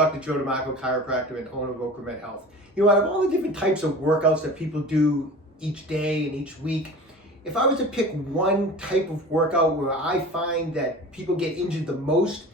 Dr. Joe DeMarco, chiropractor and owner of OcraMed Health. You know, out of all the different types of workouts that people do each day and each week, if I was to pick one type of workout where I find that people get injured the most,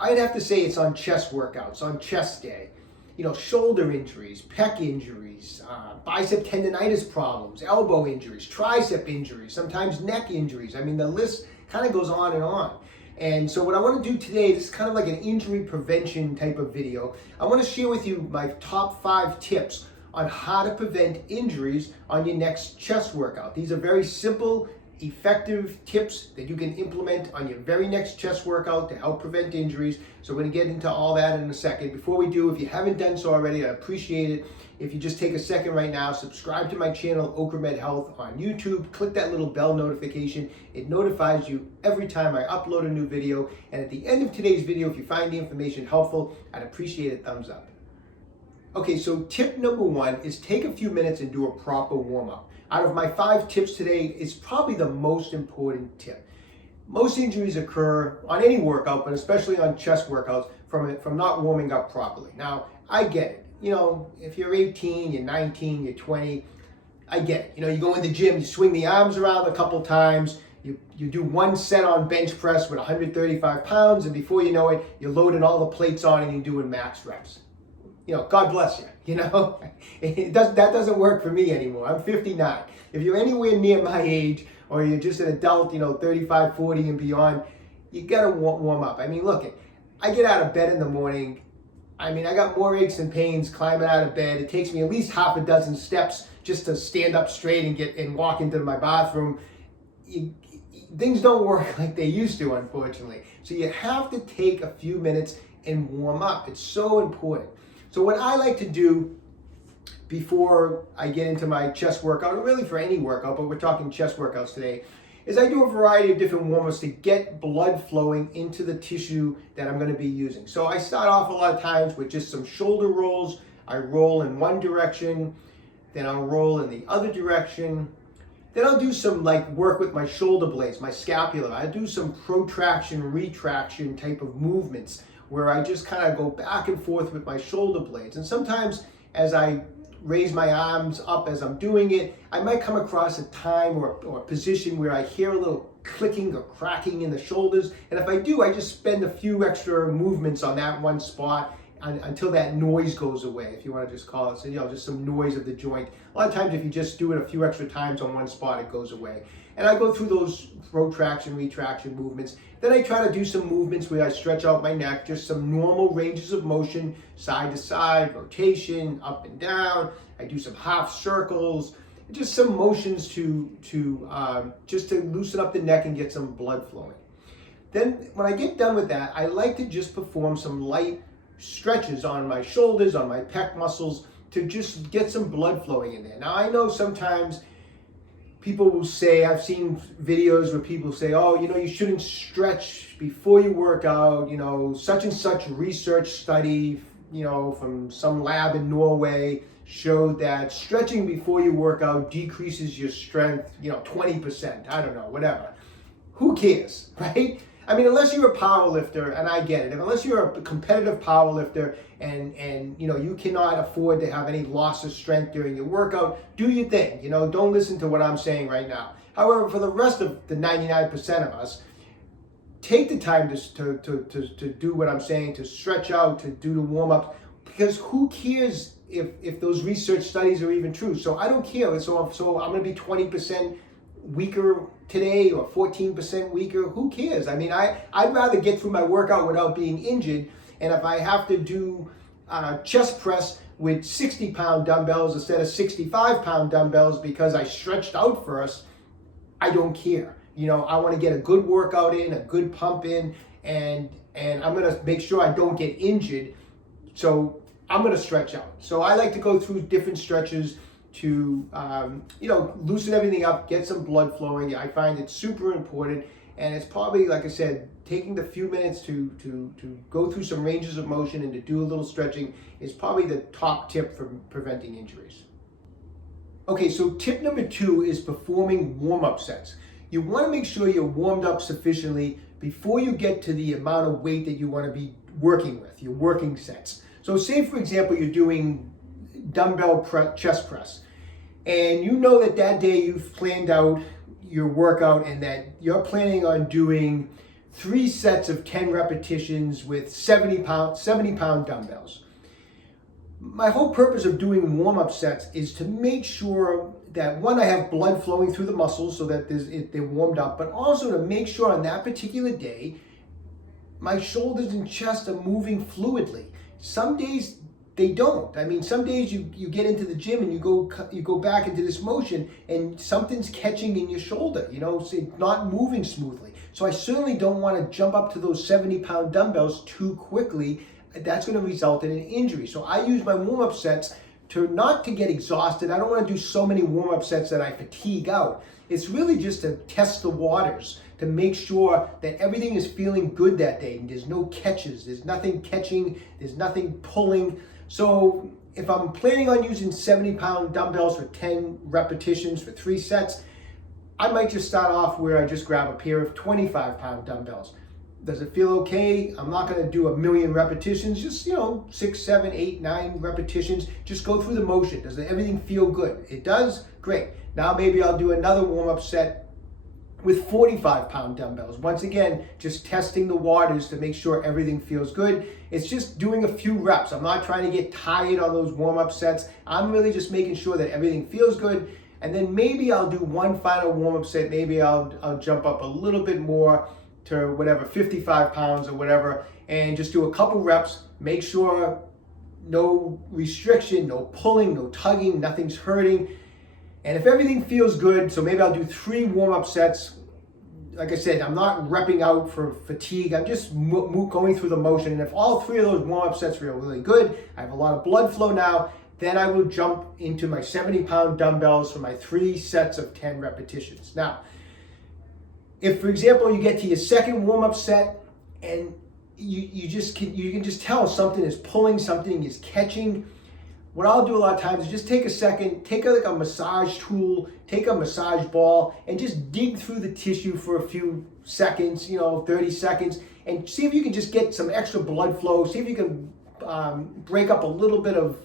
I'd have to say it's on chest workouts, on chest day. You know, shoulder injuries, pec injuries, bicep tendonitis problems, elbow injuries, tricep injuries, sometimes neck injuries. I mean, the list kind of goes on and on. And so what I want to do today, this is kind of like an injury prevention type of video. I want to share with you my top 5 tips on how to prevent injuries on your next chest workout. These are very simple, effective tips that you can implement on your very next chest workout to help prevent injuries. So we're going to get into all that in a second. Before we do, if you haven't done so already, I appreciate it if you just take a second right now, subscribe to my channel, OcraMed Health, on YouTube. Click that little bell notification. It notifies you every time I upload a new video. And at the end of today's video, if you find the information helpful, I'd appreciate a thumbs up. Okay, so tip number 1 is take a few minutes and do a proper warm-up. Out of my 5 tips today, it's probably the most important tip. Most injuries occur on any workout, but especially on chest workouts, from not warming up properly. Now, I get it. You know, if you're 18, you're 19, you're 20, I get it. You know, you go in the gym, you swing the arms around a couple times, you do one set on bench press with 135 pounds, and before you know it, you're loading all the plates on and you're doing max reps. You know, God bless you, you know. That doesn't work for me anymore. I'm 59. If you're anywhere near my age, or you're just an adult, you know, 35, 40 and beyond, you gotta warm up. I mean, look, I get out of bed in the morning. I mean, I got more aches and pains climbing out of bed. It takes me at least half a dozen steps just to stand up straight and walk into my bathroom. Things don't work like they used to, unfortunately. So you have to take a few minutes and warm up. It's so important. So what I like to do before I get into my chest workout, or really for any workout, but we're talking chest workouts today, is I do a variety of different warm-ups to get blood flowing into the tissue that I'm going to be using. So I start off a lot of times with just some shoulder rolls. I roll in one direction, then I'll roll in the other direction. Then I'll do some work with my shoulder blades, my scapula. I do some protraction, retraction type of movements where I just kind of go back and forth with my shoulder blades. And sometimes as I raise my arms up as I'm doing it, I might come across a time or a position where I hear a little clicking or cracking in the shoulders. And if I do, I just spend a few extra movements on that one spot until that noise goes away, if you want to just call it. So, you know, just some noise of the joint. A lot of times if you just do it a few extra times on one spot, it goes away. And I go through those protraction, retraction movements. Then I try to do some movements where I stretch out my neck, just some normal ranges of motion, side to side, rotation, up and down. I do some half circles, just some motions just to loosen up the neck and get some blood flowing. Then when I get done with that, I like to just perform some light stretches on my shoulders, on my pec muscles, to just get some blood flowing in there. Now I know sometimes people will say, I've seen videos where people say, oh, you know, you shouldn't stretch before you work out. You know, such and such research study, you know, from some lab in Norway showed that stretching before you work out decreases your strength, you know, 20%. I don't know, whatever. Who cares, right? I mean, unless you're a power lifter, and I get it, unless you're a competitive power lifter and you know, you cannot afford to have any loss of strength during your workout, do your thing. You know, don't listen to what I'm saying right now. However, for the rest of the 99% of us, take the time to do what I'm saying, to stretch out, to do the warm-up, because who cares if those research studies are even true? So I don't care. So I'm going to be 20% weaker today or 14% weaker. Who cares? I mean, I'd rather get through my workout without being injured. And if I have to do chest press with 60-pound dumbbells instead of 65-pound dumbbells because I stretched out first, I don't care. You know, I want to get a good workout in, a good pump in, and I'm going to make sure I don't get injured. So I'm going to stretch out. So I like to go through different stretches to you know, loosen everything up, get some blood flowing. I find it super important, and it's probably, like I said, taking the few minutes to go through some ranges of motion and to do a little stretching is probably the top tip for preventing injuries. Okay, so tip number 2 is performing warm-up sets. You want to make sure you're warmed up sufficiently before you get to the amount of weight that you want to be working with, your working sets. So say, for example, you're doing dumbbell chest press, and you know that that day you've planned out your workout and that you're planning on doing 3 sets of 10 repetitions with 70 pound dumbbells. My whole purpose of doing warm-up sets is to make sure that, one, I have blood flowing through the muscles so that they're warmed up, but also to make sure on that particular day, my shoulders and chest are moving fluidly. Some days they don't. I mean, some days you get into the gym and you go back into this motion and something's catching in your shoulder, it's not moving smoothly. So I certainly don't want to jump up to those 70-pound dumbbells too quickly. That's going to result in an injury. So I use my warm-up sets not to get exhausted. I don't want to do so many warm-up sets that I fatigue out. It's really just to test the waters, to make sure that everything is feeling good that day and there's no catches, there's nothing catching, there's nothing pulling. So if I'm planning on using 70-pound dumbbells for 10 repetitions for 3 sets, I might just start off where I just grab a pair of 25-pound dumbbells. Does it feel okay? I'm not going to do a million repetitions, just 6, 7, 8, 9 repetitions. Just go through the motion. Does everything feel good? It does? Great. Now maybe I'll do another warm-up set with 45-pound dumbbells. Once again, just testing the waters to make sure everything feels good. It's just doing a few reps. I'm not trying to get tired on those warm-up sets. I'm really just making sure that everything feels good. And then maybe I'll do one final warm-up set. Maybe I'll jump up a little bit more to whatever, 55 pounds or whatever, and just do a couple reps. Make sure no restriction, no pulling, no tugging, nothing's hurting. And if everything feels good, so maybe I'll do 3 warm-up sets. Like I said, I'm not repping out for fatigue. I'm just going through the motion. And if all 3 of those warm-up sets feel really good, I have a lot of blood flow now, then I will jump into my 70-pound dumbbells for my 3 sets of 10 repetitions. Now, if, for example, you get to your second warm-up set and you can just tell something is pulling, something is catching, what I'll do a lot of times is just take a second, take like a massage tool, take a massage ball, and just dig through the tissue for a few seconds, 30 seconds, and see if you can just get some extra blood flow, see if you can break up a little bit of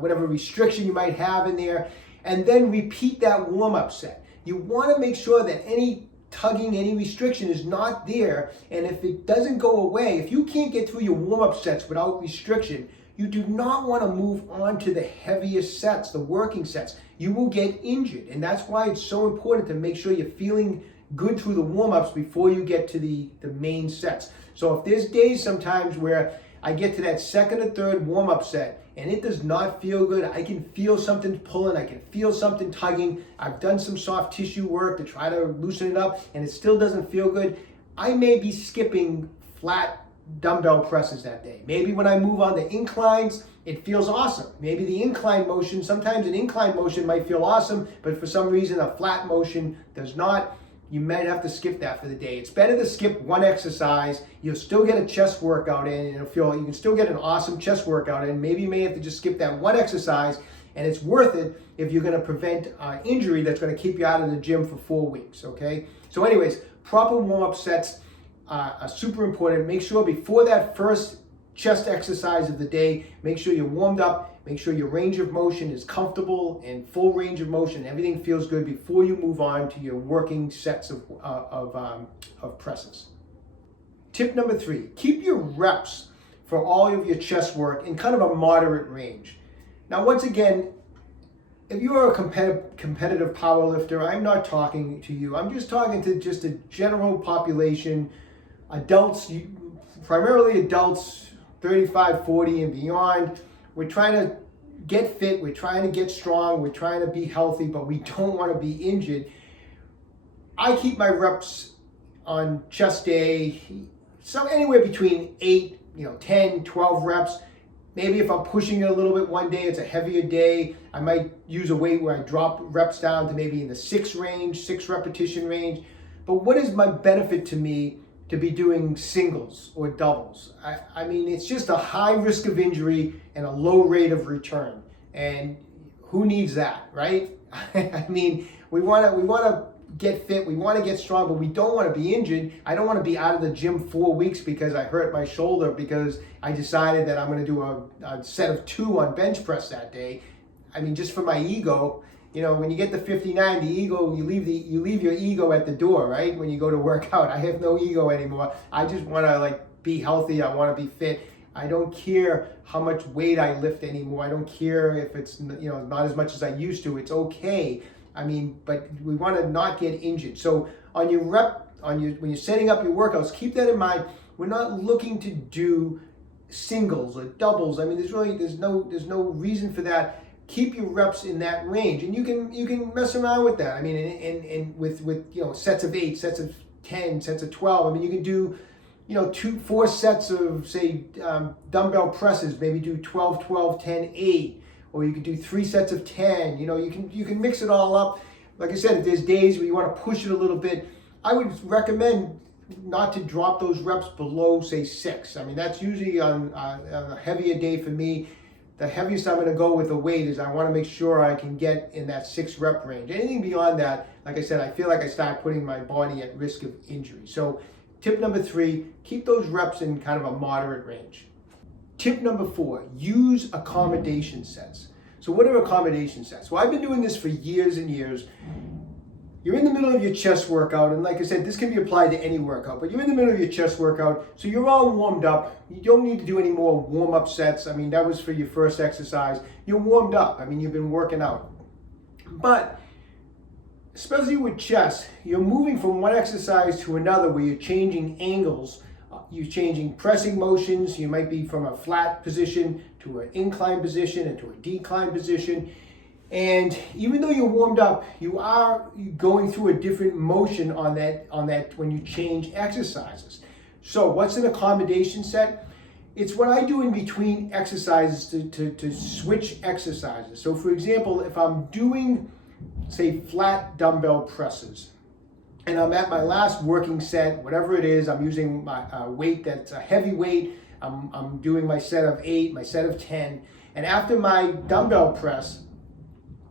whatever restriction you might have in there, and then repeat that warm-up set. You want to make sure that any tugging, any restriction is not there, and if it doesn't go away, if you can't get through your warm-up sets without restriction, you do not want to move on to the heaviest sets, the working sets. You will get injured, and that's why it's so important to make sure you're feeling good through the warm-ups before you get to the main sets. So if there's days sometimes where I get to that second or third warm-up set and it does not feel good, I can feel something pulling, I can feel something tugging, I've done some soft tissue work to try to loosen it up and it still doesn't feel good, I may be skipping flat dumbbell presses that day. Maybe when I move on to inclines, it feels awesome. Maybe the incline motion, sometimes an incline motion might feel awesome, but for some reason a flat motion does not. You might have to skip that for the day. It's better to skip one exercise. You'll still get a chest workout in, and you can still get an awesome chest workout in. Maybe you may have to just skip that one exercise, and it's worth it if you're going to prevent injury that's going to keep you out of the gym for 4 weeks, okay? So anyways, proper warm-up sets are super important. Make sure before that first chest exercise of the day, make sure you're warmed up, make sure your range of motion is comfortable and full range of motion, everything feels good before you move on to your working sets of presses. Tip number 3, keep your reps for all of your chest work in kind of a moderate range. Now, once again, if you are a competitive power lifter, I'm not talking to you. I'm just talking to just a general population, adults, primarily adults, 35, 40 and beyond. We're trying to get fit, we're trying to get strong, we're trying to be healthy, but we don't want to be injured. I keep my reps on chest day, so anywhere between 8, 10, 12 reps. Maybe if I'm pushing it a little bit one day, it's a heavier day, I might use a weight where I drop reps down to maybe in the 6 repetition range. But what is my benefit to me to be doing singles or doubles? I mean, it's just a high risk of injury and a low rate of return. And who needs that, right? I mean, we want to get fit, we want to get strong, but we don't want to be injured. I don't want to be out of the gym 4 weeks because I hurt my shoulder because I decided that I'm going to do a set of 2 on bench press that day. I mean, just for my ego. You know, when you get to 59, the ego, you leave your ego at the door, right? When you go to work out. I have no ego anymore. I just want to like be healthy. I want to be fit. I don't care how much weight I lift anymore. I don't care if it's, you know, not as much as I used to. It's okay. I mean, but we want to not get injured. So on your when you're setting up your workouts, keep that in mind. We're not looking to do singles or doubles. I mean, there's no reason for that. Keep your reps in that range, and you can mess around with that. I mean, and with you know, sets of 8, sets of 10, sets of 12. I mean, you can do, you know, 4 sets of, say, dumbbell presses. Maybe do 12, 12, 10, 8, or you could do 3 sets of 10. You know, you can mix it all up. Like I said, if there's days where you want to push it a little bit, I would recommend not to drop those reps below, say, 6. I mean, that's usually on a heavier day for me. The heaviest I'm going to go with the weight is I want to make sure I can get in that 6 rep range. Anything beyond that, like I said, I feel like I start putting my body at risk of injury. So tip number 3, keep those reps in kind of a moderate range. Tip number 4, use accommodation sets. So what are accommodation sets? Well, I've been doing this for years and years. You're in the middle of your chest workout, and like I said, this can be applied to any workout, but you're in the middle of your chest workout, so you're all warmed up. You don't need to do any more warm-up sets. I mean, that was for your first exercise. You're warmed up. I mean, you've been working out. But especially with chest, you're moving from one exercise to another where you're changing angles. You're changing pressing motions. You might be from a flat position to an incline position and to a decline position. And even though you're warmed up, you are going through a different motion on that when you change exercises. So what's an accommodation set? It's what I do in between exercises to switch exercises. So for example, if I'm doing, say, flat dumbbell presses, and I'm at my last working set, whatever it is, I'm using my weight that's a heavy weight, I'm doing my set of 8, my set of 10, and after my dumbbell press,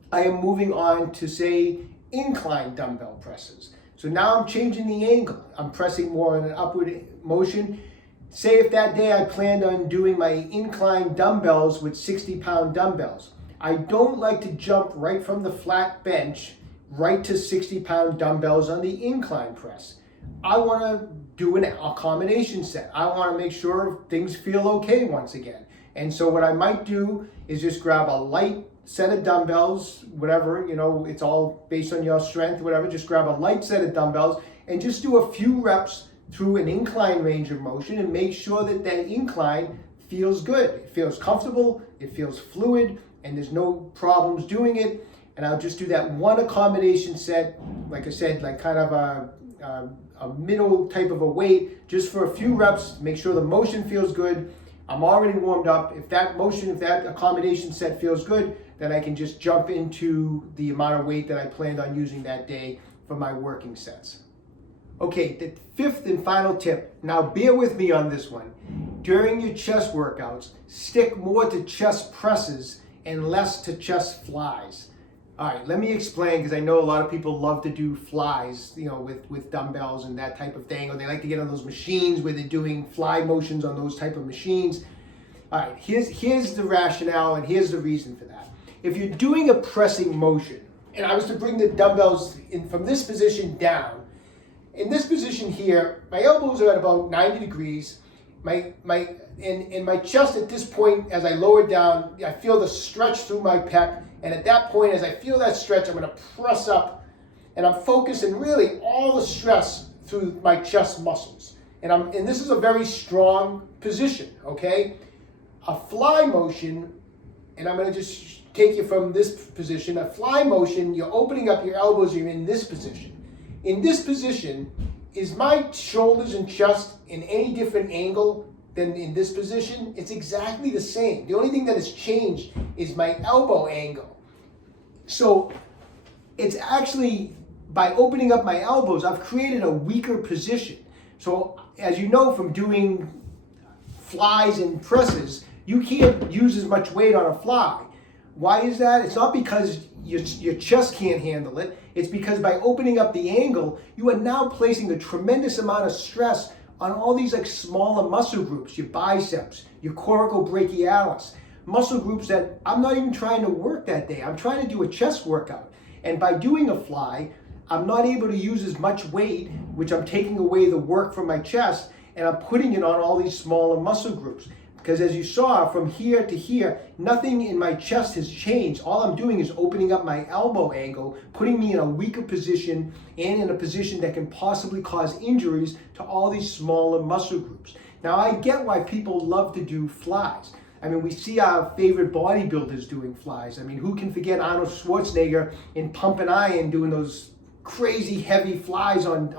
I am moving on to, say, incline dumbbell presses. So now I'm changing the angle. I'm pressing more in an upward motion. Say if that day I planned on doing my incline dumbbells with 60-pound dumbbells. I don't like to jump right from the flat bench right to 60-pound dumbbells on the incline press. I want to do an accommodation set. I want to make sure things feel okay once again. And so what I might do is just grab a light set of dumbbells, whatever, you know, it's all based on your strength, whatever, just grab a light set of dumbbells and just do a few reps through an incline range of motion and make sure that that incline feels good. It feels comfortable, it feels fluid, and there's no problems doing it. And I'll just do that one accommodation set, like I said, like kind of a middle type of a weight, just for a few reps, make sure the motion feels good. I'm already warmed up. If that accommodation set feels good, then I can just jump into the amount of weight that I planned on using that day for my working sets. Okay, the 5th and final tip. Now bear with me on this one. During your chest workouts, stick more to chest presses and less to chest flies. All right, let me explain, because I know a lot of people love to do flies, you know, with dumbbells and that type of thing, or they like to get on those machines where they're doing fly motions on those type of machines. All right, here's the rationale and here's the reason for that. If you're doing a pressing motion, and I was to bring the dumbbells in from this position down, in this position here, my elbows are at about 90 degrees. My chest at this point, as I lower it down, I feel the stretch through my pec. And at that point, as I feel that stretch, I'm going to press up, and I'm focusing really all the stress through my chest muscles. And this is a very strong position, okay? A fly motion, and I'm going to just take you from this position. A fly motion, you're opening up your elbows, you're in this position. In this position, is my shoulders and chest in any different angle than in this position? It's exactly the same. The only thing that has changed is my elbow angle. So it's actually, by opening up my elbows, I've created a weaker position. So as you know from doing flies and presses, you can't use as much weight on a fly. Why is that? It's not because your chest can't handle it. It's because by opening up the angle, you are now placing a tremendous amount of stress on all these like smaller muscle groups, your biceps, your coracobrachialis, muscle groups that I'm not even trying to work that day. I'm trying to do a chest workout. And by doing a fly, I'm not able to use as much weight, which I'm taking away the work from my chest, and I'm putting it on all these smaller muscle groups. Because as you saw, from here to here, nothing in my chest has changed. All I'm doing is opening up my elbow angle, putting me in a weaker position and in a position that can possibly cause injuries to all these smaller muscle groups. Now, I get why people love to do flies. I mean, we see our favorite bodybuilders doing flies. I mean, who can forget Arnold Schwarzenegger in Pump and Iron doing those crazy heavy flies on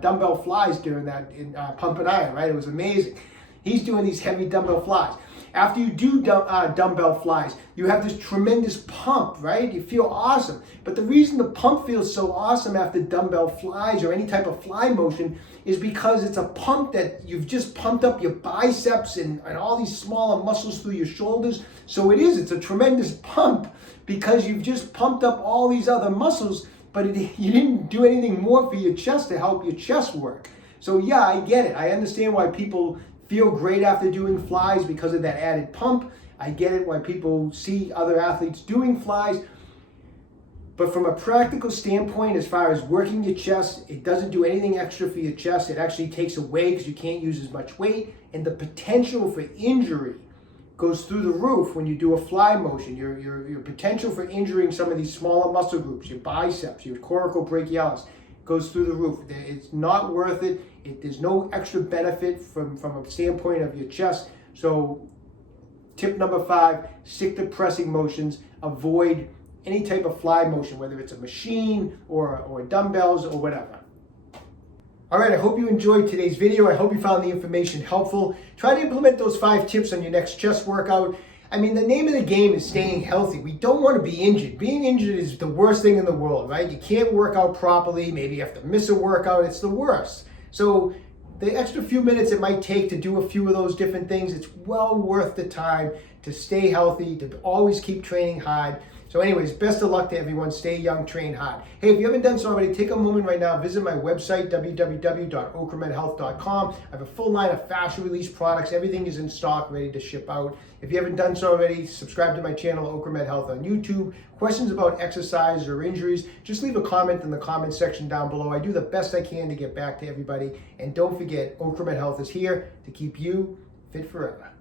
dumbbell flies during that in Pump and Iron, right? It was amazing. He's doing these heavy dumbbell flies. After you do dumbbell flies, you have this tremendous pump, right? You feel awesome. But the reason the pump feels so awesome after dumbbell flies or any type of fly motion is because it's a pump that you've just pumped up your biceps and all these smaller muscles through your shoulders. So it's a tremendous pump because you've just pumped up all these other muscles, but you didn't do anything more for your chest to help your chest work. So yeah, I get it. I understand why people feel great after doing flies because of that added pump. I get it why people see other athletes doing flies. But from a practical standpoint, as far as working your chest, it doesn't do anything extra for your chest. It actually takes away because you can't use as much weight. And the potential for injury goes through the roof when you do a fly motion. Your potential for injuring some of these smaller muscle groups, your biceps, your coracobrachialis, goes through the roof. It's not worth it. There's no extra benefit from a standpoint of your chest. So tip number 5, stick to pressing motions. Avoid any type of fly motion, whether it's a machine or dumbbells or whatever. All right, I hope you enjoyed today's video. I hope you found the information helpful. Try to implement those 5 tips on your next chest workout. I mean, the name of the game is staying healthy. We don't want to be injured. Being injured is the worst thing in the world, right? You can't work out properly. Maybe you have to miss a workout. It's the worst. So the extra few minutes it might take to do a few of those different things, it's well worth the time to stay healthy, to always keep training hard. So anyways, best of luck to everyone. Stay young, train hard. Hey, if you haven't done so already, take a moment right now, visit my website, www.OcraMedHealth.com. I have a full line of fast release products. Everything is in stock, ready to ship out. If you haven't done so already, subscribe to my channel, OcraMed Health on YouTube. Questions about exercise or injuries, just leave a comment in the comment section down below. I do the best I can to get back to everybody. And don't forget, OcraMed Health is here to keep you fit forever.